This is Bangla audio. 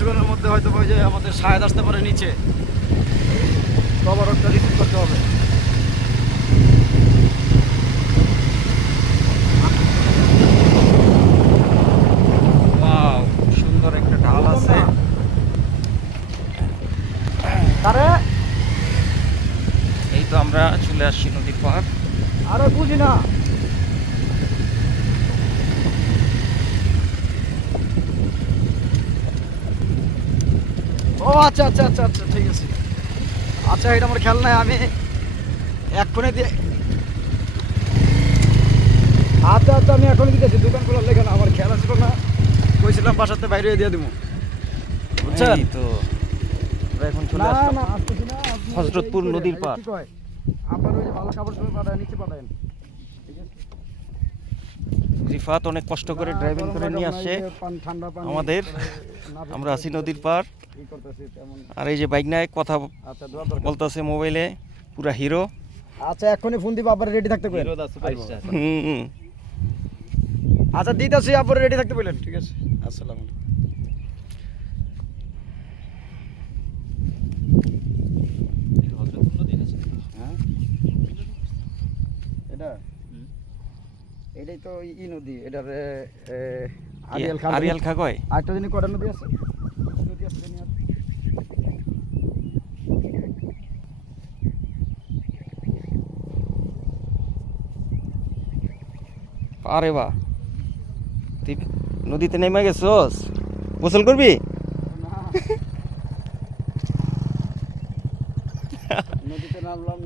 কিছুক্ষণের মধ্যে হয়তো ওই যে আমাদের সাহেদ আসতে পারে নিচে, তবরকটা রিসিভ করতে হবে। ওয়াও, সুন্দর একটা ঢাল আছে। এই তো আমরা চলে আসছি নদীর পাড়। আরে বুঝি না, ও আচ্ছা আচ্ছা আচ্ছা আচ্ছা, ঠিক আছে। আচ্ছা, এটা আমার খেয়াল নাই, আমি এক্ষুনি দিয়ে, আচ্ছা আচ্ছা, আমি এখনই দিতেছি। দোকান খোলার লেগে না, আমার খেয়াল আসলো না, কইছিলাম বাসাতে বাইরে দিয়ে দিব, বুঝছেন? তো আমরা এখন চলে আসলাম হযরতপুর নদীর পাড়। আপনার ওই যে ভালো কাপড় চোপড় পাঠায়, নিচে পাঠায়েন। রিফাত অনেক কষ্ট করে ড্রাইভিং করে নিয়ে আসছে আমাদের। আমরা আছি নদীর পাড়, আর এই যে বাইক নাই কথা বলতেছে মোবাইলে, পুরা হিরো। আচ্ছা, এখনই ফোন দিব, আবার রেডি থাকতে বলেন। আচ্ছা দিতেছি, আবার রেডি থাকতে বলেন, ঠিক আছে? আসসালামু আলাইকুম। এটাই তো ই নদী, এটার আরিয়াল খা কয়। আরেকটা জানি কটা নদী আছে, নদী আছে জানি আর। আরে বাহ, তুই নদীতে নেমে গেছস, গোসল করবি? নদীতে নামলাম।